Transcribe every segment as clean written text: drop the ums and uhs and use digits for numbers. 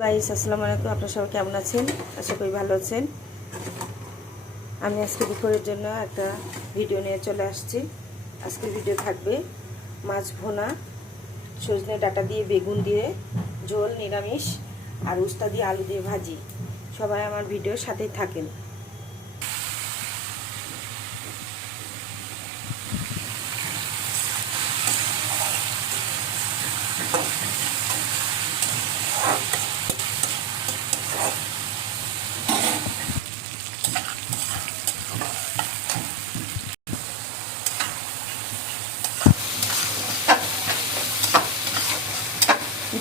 Guys আসসালামু আলাইকুম। আপনারা সবাই কেমন আছেন? আশা করি ভালো আছেন। আমি আজকে দুপুরের জন্য একটা ভিডিও নিয়ে চলে আসছি। আজকের ভিডিও থাকবে মাছ ভুনা, সজনে ডাঁটা দিয়ে বেগুন দিয়ে ঝোল নিরামিষ, আর উস্তা দিয়ে আলু দিয়ে ভাজি। সবাই আমার ভিডিওর সাথেই থাকেন।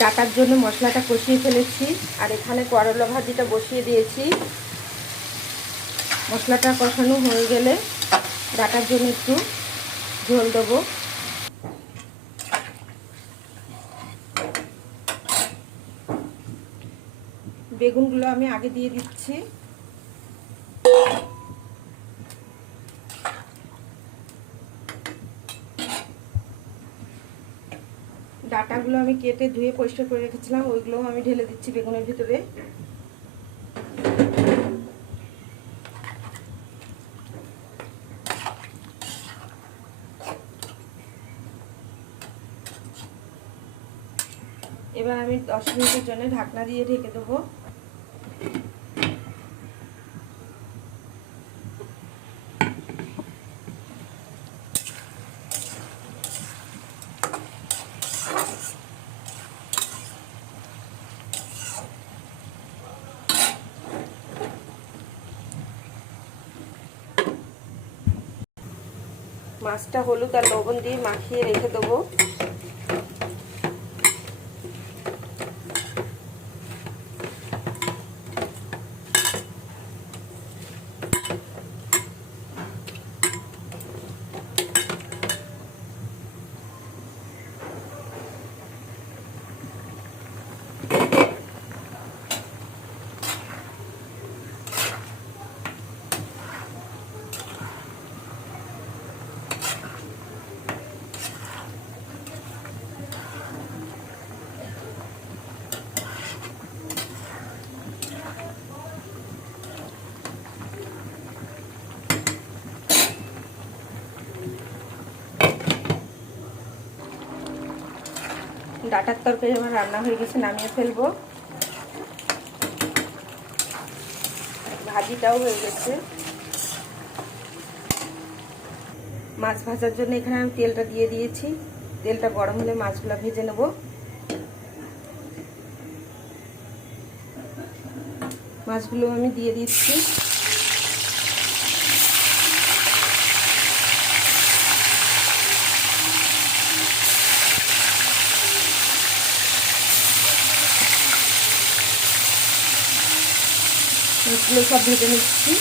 ডাটার জন্য মশলাটা কষিয়ে ফেলেছি, আর এখানে করলা ভাজিটা বসিয়ে দিয়েছি। মশলাটা কষানো হয়ে গেলে ডাটার জন্য একটু ঝোল দেবো। বেগুনগুলো আমি আগে দিয়ে দিচ্ছি। ডাটাগুলো আমি কেটে ধুয়ে পরিষ্কার করে রেখেছিলাম, ওইগুলো আমি ঢেলে দিচ্ছি বেগুনের ভিতরে। এবার আমি 10 মিনিটের জন্য ঢাকনা দিয়ে ঢেকে দেবো। মাছটা হলুদ আর লবণ দিয়ে মাখিয়ে রেখে দেবো। ডাটার তরকারি আমার রান্না হয়ে গেছে, নামিয়ে ফেলবো। ভাজিটাও হয়ে গেছে। মাছ ভাজার জন্য এখানে আমি তেলটা দিয়ে দিয়েছি। তেলটা গরম হলে মাছগুলো ভেজে নেব। মাছগুলো আমি দিয়ে দিচ্ছি। মাছগুলো সব ভেজে নিচ্ছি।